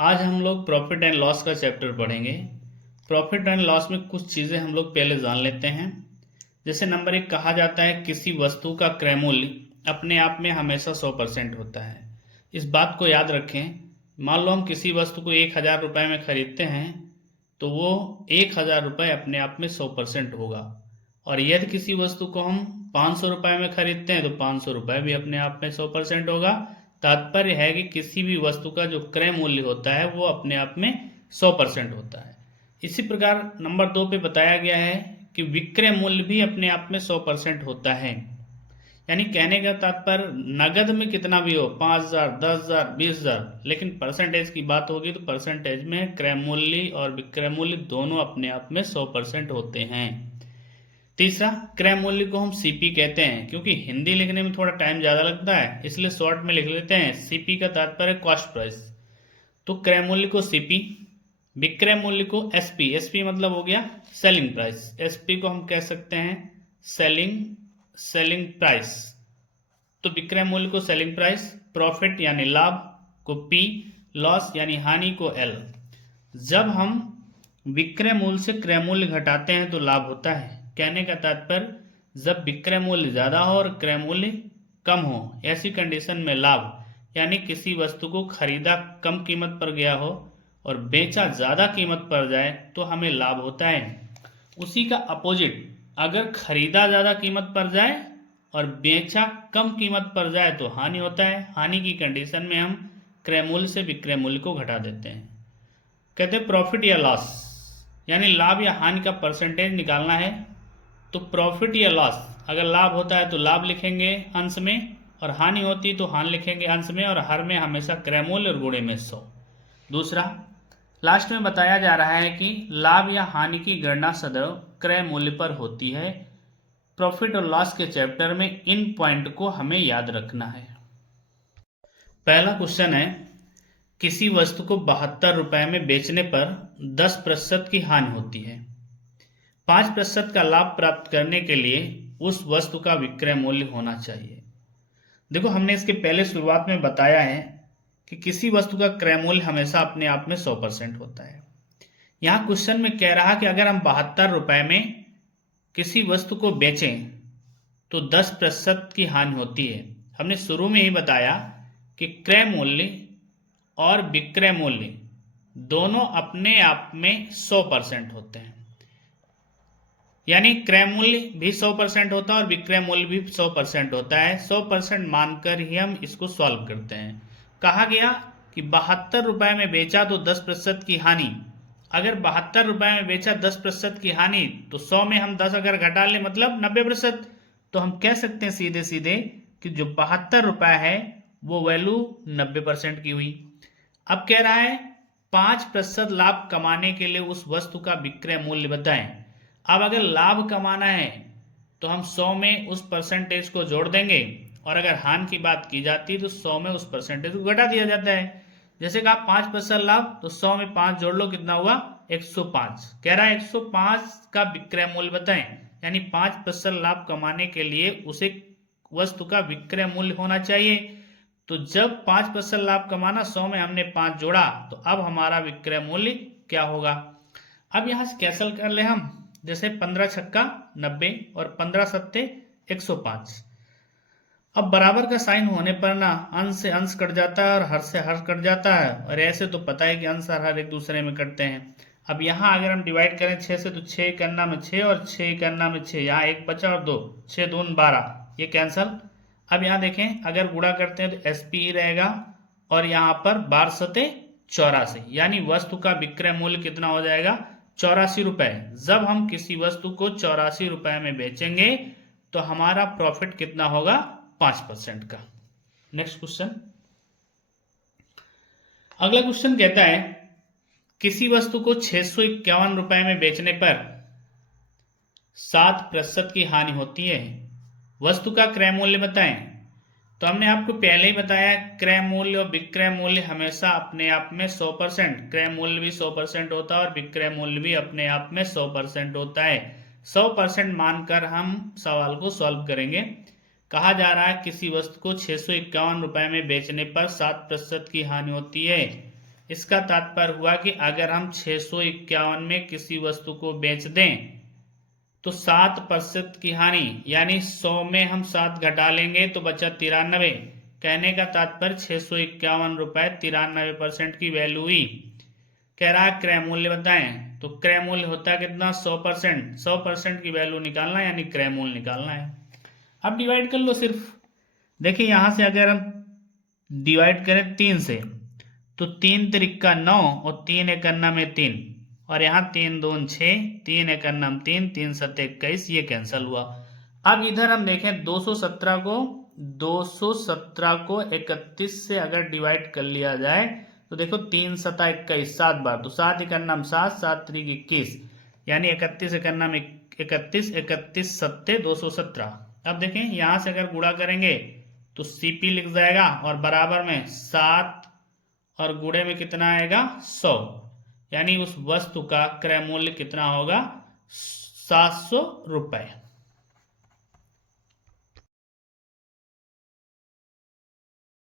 आज हम लोग प्रॉफिट एंड लॉस का चैप्टर पढ़ेंगे। प्रॉफिट एंड लॉस में कुछ चीज़ें हम लोग पहले जान लेते हैं। जैसे नंबर 1 कहा जाता है किसी वस्तु का क्रय मूल्य अपने आप में हमेशा 100% होता है। इस बात को याद रखें। मान लो हम किसी वस्तु को 1000 रुपये में खरीदते हैं तो वो 1000 रुपये अपने आप में 100% होगा। और यदि किसी वस्तु को हम 500 रुपये में खरीदते हैं तो 500 रुपये भी अपने आप में 100% होगा। तात्पर्य है कि किसी भी वस्तु का जो क्रय मूल्य होता है वो अपने आप में 100% होता है। इसी प्रकार नंबर 2 पे बताया गया है कि विक्रय मूल्य भी अपने आप में 100% होता है। यानी कहने का तात्पर्य नगद में कितना भी हो, 5000, 10,000, 20,000, लेकिन परसेंटेज की बात होगी तो परसेंटेज में क्रय मूल्य और विक्रय मूल्य दोनों अपने आप में 100% होते हैं। तीसरा, क्रय मूल्य को हम सीपी कहते हैं। क्योंकि हिंदी लिखने में थोड़ा टाइम ज़्यादा लगता है इसलिए शॉर्ट में लिख लेते हैं। सीपी का तात्पर्य कॉस्ट प्राइस। तो क्रय मूल्य को सीपी, विक्रय मूल्य को एसपी। एसपी मतलब हो गया सेलिंग प्राइस। एसपी को हम कह सकते हैं सेलिंग प्राइस। तो विक्रय मूल्य को सेलिंग प्राइस, प्रॉफिट यानी लाभ को पी, लॉस यानी हानि को एल। जब हम विक्रय मूल्य से क्रय मूल्य घटाते हैं तो लाभ होता है। कहने का तात्पर्य जब विक्रय मूल्य ज़्यादा हो और क्रय मूल्य कम हो, ऐसी कंडीशन में लाभ यानी किसी वस्तु को खरीदा कम कीमत पर गया हो और बेचा ज़्यादा कीमत पर जाए तो हमें लाभ होता है। उसी का अपोजिट, अगर खरीदा ज़्यादा कीमत पर जाए और बेचा कम कीमत पर जाए तो हानि होता है। हानि की कंडीशन में हम क्रय मूल्य से विक्रय मूल्य को घटा देते हैं। कहते हैं प्रॉफिट या लॉस, यानी लाभ या हानि का परसेंटेज निकालना है। तो प्रॉफिट या लॉस, अगर लाभ होता है तो लाभ लिखेंगे अंश में और हानि होती तो हानि लिखेंगे अंश में, और हर में हमेशा क्रय मूल्य और गुणे में 100। दूसरा, लास्ट में बताया जा रहा है कि लाभ या हानि की गणना सदैव क्रय मूल्य पर होती है। प्रॉफिट और लॉस के चैप्टर में इन पॉइंट को हमें याद रखना है। पहला क्वेश्चन है, किसी वस्तु को 72 रुपये में बेचने पर 10% की हानि होती है। 5% का लाभ प्राप्त करने के लिए उस वस्तु का विक्रय मूल्य होना चाहिए। देखो, हमने इसके पहले शुरुआत में बताया है कि किसी वस्तु का क्रय मूल्य हमेशा अपने आप में 100% होता है। यहाँ क्वेश्चन में कह रहा कि अगर हम 72 रुपये में किसी वस्तु को बेचें तो 10% की हानि होती है। हमने शुरू में ही बताया कि क्रय मूल्य और विक्रय मूल्य दोनों अपने आप में 100% होते हैं। यानी क्रय मूल्य भी 100% होता है और विक्रय मूल्य भी 100% होता है। 100% मानकर ही हम इसको सॉल्व करते हैं। कहा गया कि 72 रुपये में बेचा तो 10% की हानि। अगर 72 रुपये में बेचा 10% की हानि तो 100 में हम 10 अगर घटा ले मतलब 90%। तो हम कह सकते हैं सीधे सीधे कि जो 72 रुपये है वो वैल्यू 90% की हुई। अब कह रहा है 5% लाभ कमाने के लिए उस वस्तु का विक्रय मूल्य बताएं। अब अगर लाभ कमाना है तो हम 100 में उस परसेंटेज को जोड़ देंगे, और अगर हानि की बात की जाती है तो 100 में उस परसेंटेज को घटा दिया जाता है। जैसे कहा 5% लाभ तो 100 में 5 जोड़ लो, कितना हुआ 105। कह रहा है 105 का विक्रय मूल्य बताएं। यानी 5% लाभ कमाने के लिए उसे वस्तु का विक्रय मूल्य होना चाहिए। तो जब 5% लाभ कमाना, 100 में हमने 5 जोड़ा तो अब हमारा विक्रय मूल्य क्या होगा। अब यहाँ से कैंसिल कर ले हम। जैसे 15 छक्का 90 और 15 सत्ते 105। अब बराबर का साइन होने पर ना अंश से अंश कट जाता है और हर से हर कट जाता है, और ऐसे तो पता है कि अंश और हर एक दूसरे में कटते हैं। अब यहाँ अगर हम डिवाइड करें 6 से तो 6 करना में 6 और 6 करना में 6, यहाँ एक बचा और 2, 6 दून 12, ये कैंसल। अब यहाँ देखें अगर गुणा करते हैं तो एसपी ही रहेगा, और यहाँ पर 12 सते 84, यानी वस्तु का विक्रय मूल्य कितना हो जाएगा 84 रुपये। जब हम किसी वस्तु को 84 रुपये में बेचेंगे तो हमारा प्रॉफिट कितना होगा 5% का। नेक्स्ट क्वेश्चन, अगला क्वेश्चन कहता है किसी वस्तु को 651 रुपये में बेचने पर 7% की हानि होती है। वस्तु का क्रय मूल्य बताएं। तो हमने आपको पहले ही बताया क्रय मूल्य और विक्रय मूल्य हमेशा अपने आप में 100%, क्रय मूल्य भी 100% होता है और विक्रय मूल्य भी अपने आप में 100% होता है। 100% मानकर हम सवाल को सॉल्व करेंगे। कहा जा रहा है किसी वस्तु को 651 रुपये में बेचने पर 7% की हानि होती है। इसका तात्पर्य हुआ कि अगर हम 651 में किसी वस्तु को बेच दें तो 7% की हानि, यानी 100 में हम 7 घटा लेंगे तो बचा 93। कहने का तात्पर्य 651 रुपए 93% की वैल्यू हुई। कह रहा है क्रय मूल्य बताएं, तो क्रय मूल्य होता है कितना 100%। 100% की वैल्यू निकालना है यानी क्रय मूल्य निकालना है। अब डिवाइड कर लो सिर्फ। देखिए यहां से अगर हम डिवाइड करें 3 से तो 3 तिरिक्का 9 और 3 एकन्ना में 3, और यहाँ 3 दून 6, 3 एकन्ना 3, 3 सत्ते 21, ये कैंसिल हुआ। अब इधर हम देखें 217 को 31 से अगर डिवाइड कर लिया जाए तो देखो 3 सता 21, 7 बार, तो 7 एकन्ना 7, 7 त्रिक 21, यानी 31 एकन्ना में 31, 31 सत्ते 217। अब देखें यहां से अगर गुणा करेंगे तो सीपी लिख जाएगा और बराबर में 7 और गुणे में कितना आएगा 100, यानी उस वस्तु का क्रय मूल्य कितना होगा 700 रुपए।